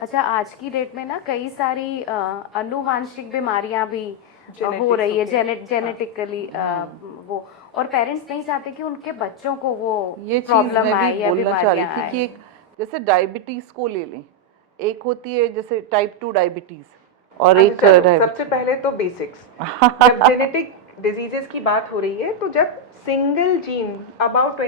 अच्छा, आज की डेट में ना कई सारी आनुवांशिक बीमारियां भी हो जेनेटिक्स रही है, होते हैं। हाँ। जेनेटिकली वो, और पेरेंट्स नहीं चाहते कि उनके बच्चों को वो ये चीज प्रॉब्लम मैं भी आए या बोलना चाह रही बीमारियां थी आए। कि एक जैसे डायबिटीज को ले लें, एक होती है जैसे टाइप 2 डायबिटीज और अच्छा एक चलो, सबसे डायबिटीज। पहले तो बेसिक्स। जब जेनेटिक डिजीजेस की बात हो रही है तो जब single gene about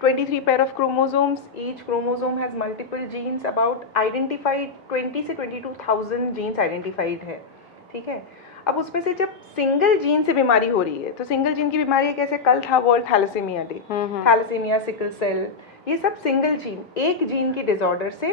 23 pair of chromosomes, each chromosome has multiple genes, about identified 20 से 22,000 जीन्स आइडेंटिफाइड है, ठीक है। अब उसमें से जब सिंगल जीन से बीमारी हो रही है, तो सिंगल जीन की बीमारी कैसे, कल था world thalassemia day, thalassemia, sickle cell, ये सब सिंगल जीन, एक जीन की डिसऑर्डर से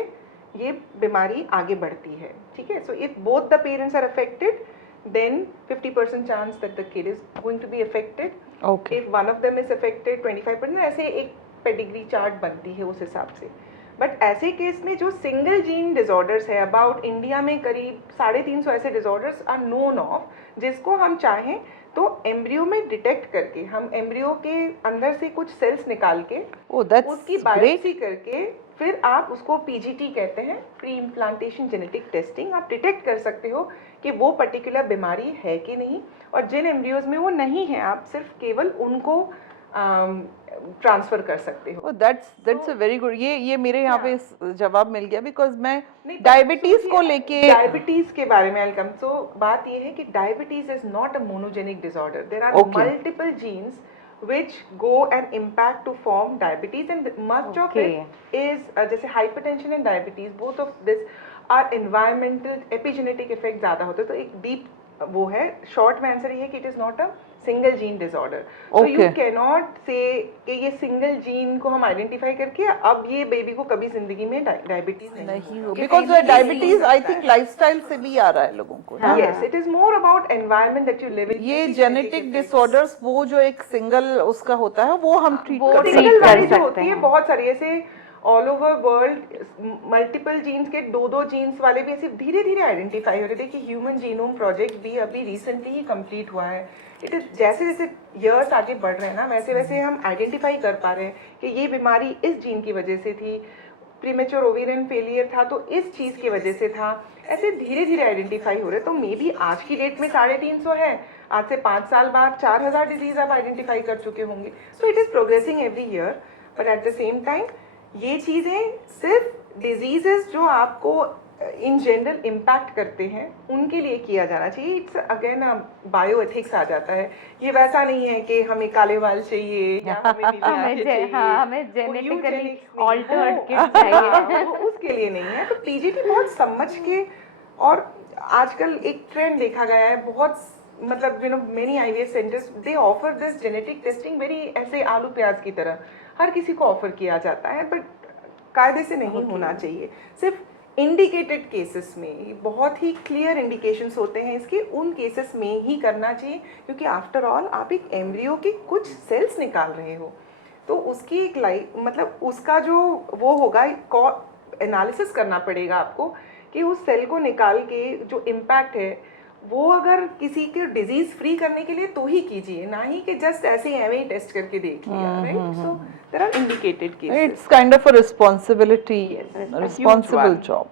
ये बीमारी आगे बढ़ती है, ठीक है। So if both the parents are affected, then 50% chance that the kid is going to be affected. Okay. If one of them is affected, 25%, ऐसे एक पेडिग्री चार्ट बनती है उस हिसाब से। बट ऐसे केस में जो सिंगल जीन डिसऑर्डर्स है, अबाउट इंडिया में करीब 350 ऐसे डिसऑर्डर्स आर नोन ऑफ, जिसको हम चाहें तो एम्ब्रियो में डिटेक्ट करके, हम एम्ब्रियो के अंदर से कुछ सेल्स निकाल के उसकी बायोप्सी करके फिर आप उसको पीजीटी कहते हैं, प्री इम्प्लांटेशन जेनेटिक टेस्टिंग, आप डिटेक्ट कर सकते हो कि वो पर्टिकुलर बीमारी है कि नहीं, और जिन एम्ब्रियोज में वो नहीं है आप सिर्फ केवल उनको ट्रांसफर कर सकते हो। दैट्स अ वेरी गुड, ये मेरे यहाँ पे जवाब मिल गया, बिकॉज मैं डायबिटीज को लेके, डायबिटीज के बारे में वेलकम। सो बात ये है कि diabetes is not a monogenic disorder, there are multiple genes which go and impact to form diabetes, and much of it is जैसे hypertension and diabetes, both of this are environmental epigenetic effect ज़्यादा होते हैं। तो एक deep वो है, short में answer ये है कि it is not a single gene disorder. So you can not से कि ये सिंगल जीन को हम आइडेंटिफाई करके अब ये बेबी को कभी जिंदगी में डायबिटीज नहीं हो, because diabetes I think lifestyle से भी आ रहा है लोगों को। Yes, it is more about environment that you live in. ये जेनेटिक डिसऑर्डर्स, वो जो एक सिंगल उसका होता है वो हम ट्रीट कर सकते हैं। सिंगल वाली जो होती है बहुत सारी, ऐसे all over world multiple genes के दो जीन्स वाले भी ऐसे धीरे धीरे आइडेंटिफाई हो रहे थे। कि ह्यूमन जीनोम प्रोजेक्ट भी अभी रिसेंटली ही कंप्लीट हुआ है। इट इज जैसे जैसे ईयर्स आगे बढ़ रहे हैं ना, वैसे वैसे हम आइडेंटिफाई कर पा रहे हैं कि ये बीमारी इस जीन की वजह से थी, प्रीमेच्योर ओवेरियन फेलियर था तो इस चीज़ की वजह से था, ऐसे धीरे धीरे आइडेंटिफाई हो रहे। तो मे बी आज की डेट में 350 है, आज से 5 साल बाद 4000 डिजीज आप आइडेंटिफाई कर चुके होंगे। So it is progressing every year, but at the same time ये चीज़ें सिर्फ डिजीजेस जो आपको इन जनरल इम्पैक्ट करते हैं उनके लिए किया जाना चाहिए। इट्स अगेन बायो एथिक्स आ जाता है। ये वैसा नहीं है कि हमें काले बाल चाहिए या हमें नीले आंखें चाहिए, हमें जेनेटिकली ऑल्टर्ड किड चाहिए, वो उसके लिए नहीं है। तो पीजीटी बहुत समझ के, और आजकल एक ट्रेंड देखा गया है, बहुत मतलब you know many IVF centres they offer this genetic testing very, ऐसे आलू प्याज की तरह हर किसी को ऑफर किया जाता है, बट कायदे से नहीं होना चाहिए। सिर्फ इंडिकेटेड केसेस में, बहुत ही क्लियर इंडिकेशंस होते हैं इसके, उन केसेस में ही करना चाहिए। क्योंकि आफ्टर ऑल आप एक एम्ब्रियो के कुछ सेल्स निकाल रहे हो, तो उसकी एक मतलब उसका जो वो होगा, एनालिसिस करना पड़ेगा आपको कि उस सेल को निकाल के जो इम्पैक्ट है वो अगर किसी के डिजीज फ्री करने के लिए तो ही कीजिए, ना ही कि जस्ट ऐसे ही एवं ही टेस्ट करके देख लिया, right. So there are indicated cases. It's kind of a responsibility, responsible job.